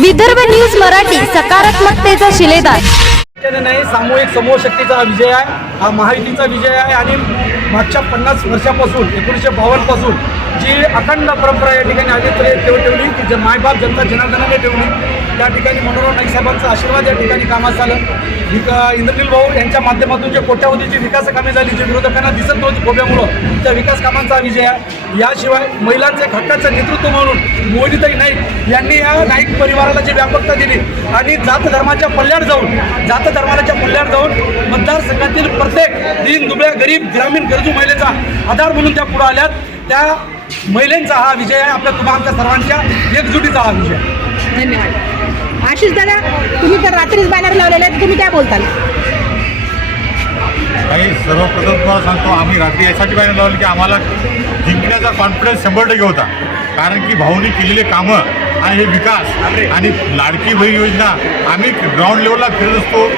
Vidarbha news Marathi सकारात्मकतेचा शिलेदार. नाही सामूहिक समूह शक्तीचा विजय आहे. हा महायुतीचा विजय आहे आणि मागच्या पन्नास वर्षापासून एकोणीसशे बावन्नपासून जी अखंड परंपरा या ठिकाणी आली तरी ठेव ठेवली की जे मायबाप जनता जनार्दनाने ठेवली. त्या ठिकाणी मनोहर नाईक साहेबांचा आशीर्वाद या ठिकाणी कामात झालं विक इंद्रनील भाऊ यांच्या माध्यमातून जे कोट्यावधीची विकास कामे झाली जे विरोधकांना दिसत नव्हती खोब्यामुळं त्या विकास कामांचा विजय आहे. याशिवाय महिलांचे हक्काचं नेतृत्व म्हणून मोहिनीताई नाईक यांनी या नाईक परिवाराला जी व्यापकता दिली आणि जात धर्माच्या पल्ल्याड जाऊन जात धर्माच्या पल्ल्याड जाऊन मतदारसंघातील प्रत्येक दीन दुबळ्या गरीब ग्रामीण गरजू महिलेचा आधार म्हणून त्या पुढे आल्यात. त्या महिलांचा हा विजय आहे. आपल्या तुम्हा आमच्या सर्वांच्या एकजुटीचा हा विजय आहे. धन्यवाद. आशिष दादा तुम्ही तर रात्रीच बॅनर लावलेले आहेत. तुम्ही काय बोलताल? काही सर्वप्रथम तुम्हाला सांगतो आम्ही रात्री यासाठी बाहेर लावलं की आम्हाला जिंकण्याचा कॉन्फिडन्स शंभर टक्के होता. कारण की भाऊनी केलेले कामं आणि हे विकास आणि लाडकी बहीण योजना आम्ही ग्राउंड लेवलला फिरत असतो.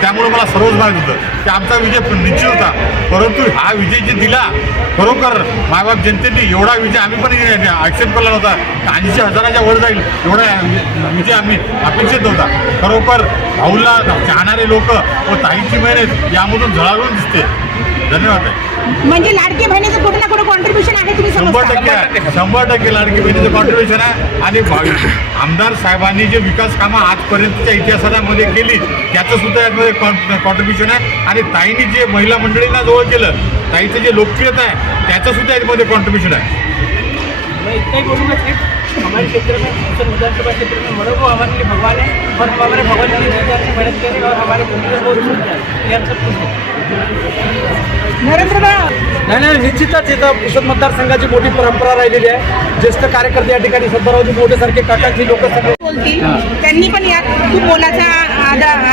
त्यामुळे मला सर्वच माहीत होतं. की आमचा विजय निश्चित होता. परंतु हा विजय जे दिला खरोखर मायबाप जनतेने एवढा विजय आम्ही पण ॲक्सेप्ट केला नव्हता. ऐंशी हजाराच्या वर जाईल एवढा विजय आम्ही अपेक्षित नव्हता खरोखर भाऊला चाहणारे लोक व ताईची मेहनत यामधून झळाळून दिसते. धन्यवाद म्हणजे लाडकी बहिणीचं कुठं ना कुठं शंभर टक्के आहे. शंभर टक्के लाडकी बहिणीचं कॉन्ट्रीब्युशन आहे. आणि आमदार साहेबांनी जे विकास कामं आजपर्यंतच्या इतिहासामध्ये केली त्याचं सुद्धा यामध्ये कॉन्ट्रीब्युशन आहे. आणि ताईंनी जे महिला मंडळींना जवळ केलं ताईचं जे लोकप्रियता आहे त्याचं सुद्धा यामध्ये कॉन्ट्रीब्युशन आहे. ही. हमारे क्षेत्र में मुसल विधानसभा क्षेत्र में मरो वो हमारे लिए भगवान है और हम हमारे भगवान की मदद करें और हमारे सब हैं नाही नाही निश्चितच इथं पुसद मतदारसंघाची मोठी परंपरा राहिलेली आहे. ज्येष्ठ कार्यकर्ते या ठिकाणी सद्भारावजी मोठेसारखे काकाची लोक सगळे बोलतील त्यांनी पण यात खूप मोलाचा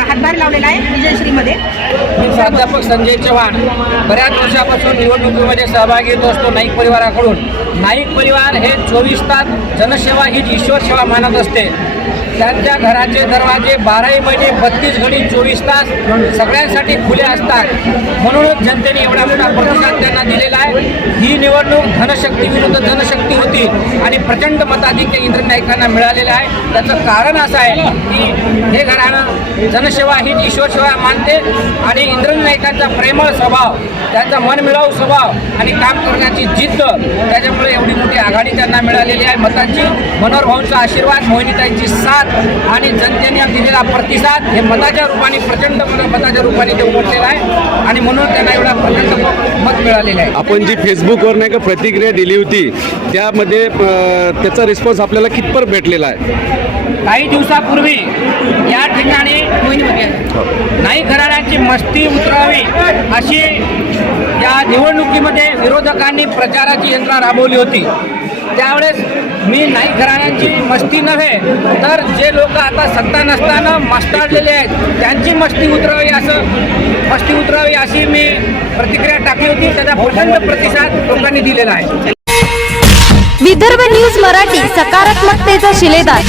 हातभार लावलेला आहे विजयश्रीमध्ये. मी प्राध्यापक संजय चव्हाण. बऱ्याच वर्षापासून निवडणुकीमध्ये सहभागी होत असतो नाईक परिवाराकडून. नाईक परिवार हे चोवीस तास जनसेवा हीच ईश्वर सेवा मानत असते. त्यांच्या घराचे दरवाजे बाराही महिने बत्तीस घडी चोवीस तास सगळ्यांसाठी खुले असतात. म्हणूनच जनतेने एवढा मोठा प्रतिसाद त्यांना दिलेला आहे. ही निवडणूक धनशक्ती विरुद्ध धनशक्ती होती आणि प्रचंड मताधिक्य इंद्र नाईकांना मिळालेलं आहे. त्याचं कारण असं आहे की हे घराणं जनसेवा ही ईश्वर सेवा मानते आणि इंद्र नाईकांचा प्रेमळ स्वभाव त्यांचा मनमिळावू स्वभाव आणि काम करण्याची जिद्द त्याच्यामुळे एवढी मोठी आघाडी त्यांना मिळालेली आहे. मतांची मनोहर भाऊंचा आशीर्वाद मोहिनीताईंची साथ आणि जनतेने दिलेला प्रतिसाद हे मताच्या रूपाने प्रचंड मत- मताच्या रूपाने ते उमटलेलं आहे. आणि म्हणून त्यांना एवढा प्रचंड मत मिळालेलं आहे. आपण जी फेसबुकवर नाही का प्रतिक्रिया दिली होती त्यामध्ये त्याचा रिस्पॉन्स आपल्याला कितपर भेटलेला आहे? काही दिवसापूर्वी या ठिकाणी नाही घराण्याची मस्ती उतरावी अशी या निवडणुकीमध्ये विरोधकांनी प्रचाराची यंत्रणा राबवली होती. त्यावेळेस मी नाही घराण्यांची मस्ती नव्हे तर जे लोक आता सत्ता नसताना मस्ताडलेले आहेत त्यांची मस्ती उतरावी असं मस्ती उतरावी अशी मी प्रतिक्रिया टाकली होती. त्याचा प्रचंड प्रतिसाद लोकांनी दिलेला आहे. विदर्भ न्यूज मराठी सकारात्मकतेचा शिलेदार.